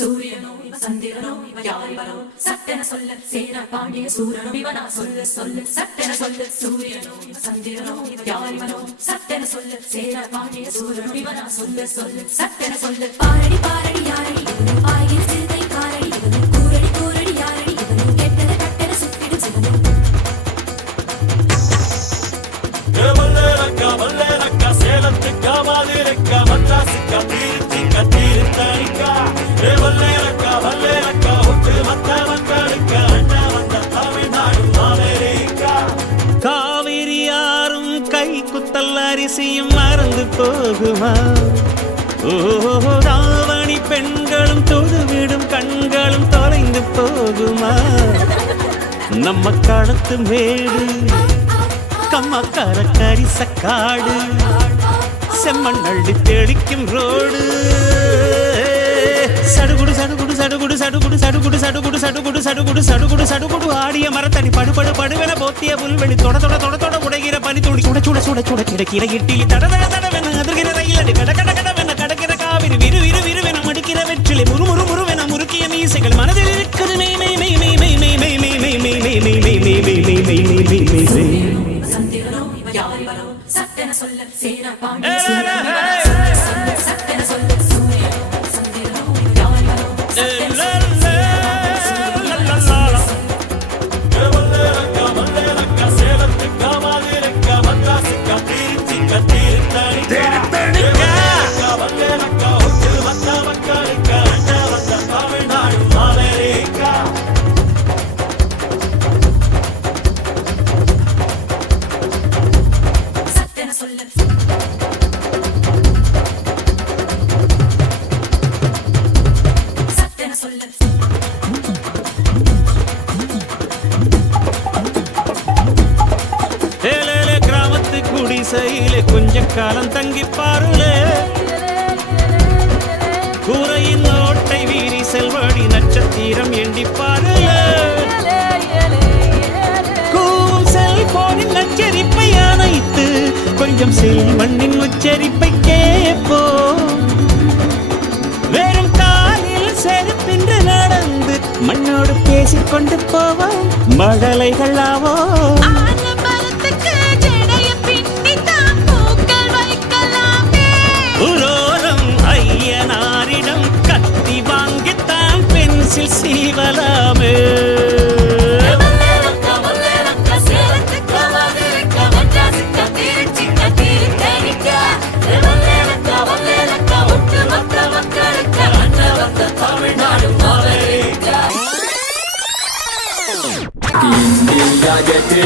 சூரியனோ சந்திரனோ யாரிவனோ சட்டென சொல்ல சேர பாண்டிய சூரனோ இவனா சொல்லு சொல்லு சட்டென சொல்லு சூரியனோ சந்திரனோ யாரிவனோ சட்டென சொல்ல சேர பாண்டிய சூரனோ இவனா சொல்லு சொல்லு சட்டென சொல்லு பாரடி பாரடி யாரடி ஆயில் சிறுதை காரடி கூரடி கூரடி யாரடி கெட்டத கட்டென சுத்திடு சிவனோ வல்லேரக்கா சேலத்துக்கா மாதிரக்கா மദ്രാസിக்கா தீர்த்திக்கா தீர்த்தணிக்கா வல்லேரக்கா ஒட்டு மத்த மக்களுக்கா அண்ணா வந்த தமிழ்நாடு அமெரிக்கா காவிரி யாரும் கை குத்தல் அரிசியும் மறந்து போகுமா ராவணி பெண்களும் தொழுவிடும் கண்களும் தொலைந்து போகுமா நம்ம களத்து மேடு கம்மக்கார கரிசக்காடு செம்மண் அள்ளி தெளிக்கும் ரோடு சடுகுடு சடுகுடு சடுகுடு சடுகுடு சடுகுடு சடுகுடு சடுகுடு சடுகுடு சடுகுடு சடுகுடு ஆடிய மரத்தடி படுபடு படுவென போத்திய புல்வெளி தொட தொட தொட தொட உடைகிற பனி துளி சுட சுட சுட சுட கிடக்கிற இட்டிலி தட தட தடவென அதிர்கிற ரயிலடி கட கட கடவென கடக்கிற காவிரி விறு விறு விறுவென மடிக்கிற வெற்றிலை முறு முறு முறுவென முறுக்கிய மீசைகள் மனதில் இருக்குது மெய் மெய் மெய் மெய் மெய் மெய் மெய் மெய் மெய் மெய் மெய் மெய் மெய் மெய் மெய் மெய் மெய் மெய் மெய் சந்திரனோ யாரிவனோ சட்டென சொல்ல சேர பாண்டிய சூரனோ சொல்லு சட்டென சொல்லு சூரியனோ சந்திரனோ யாரிவனோ சட்டென வல்லேரக்கா சேலத்துக்கா மாதிரக்கா மദ്രാസിக்கா தீர்த்திக்கா தீர்த்தணிக்கா வல்லேரக்கா ஒட்டு மத்த மக்களுக்கா அண்ணா வந்த தமிழ்நாடு அமெரிக்கா சட்டென சொல்லு சட்டென சொல்லு கிராமத்து குடிசையில கொஞ்ச காலம் தங்கி பாருலே கூரையின் ஓட்டை வீரி செல்வடி நட்சத்திரம் எண்டி பாருலே கூவும் செல்போனின் நச்சரிப்பை அணைத்து கொஞ்சம் செல்வண்ணின் உச்சரிப்பை கேட்போம் வெறும் காலில் செருப்பின்று நடந்து மண்ணோடு பேசிக்கொண்டு போவோம் மழலைகள் ஆவோம் உரோரம் ஐயனாரிடம் கத்தி வாங்கித்தான் பென்சில் சீவலாமே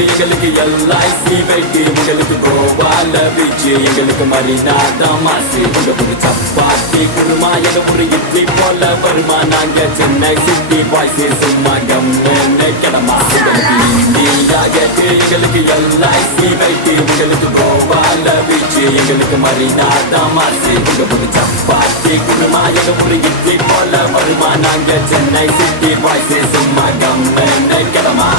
எங்களுக்கு எல்ஐசி வெட்டி உங்களுக்கு கோவால பீச்சு எங்களுக்கு மரினா தமாசு உங்க புது சப்பாத்தி குருமா என ஒரு இட்லி போல வருமா நாங்க சென்னை சிட்டி பாய்ஸ் சும்மா கம்மே கிடமா எங்களுக்கு எல்ஐசி வெட்டி உங்களுக்கு கோவால பீச்சு எங்களுக்கு மரினா தமாசு உங்க புது சப்பாத்தி குருமா என ஒரு இட்லி போல வருமா நாங்க சென்னை சிட்டி பாய்ஸ் சும்மா கம்மே கிடமா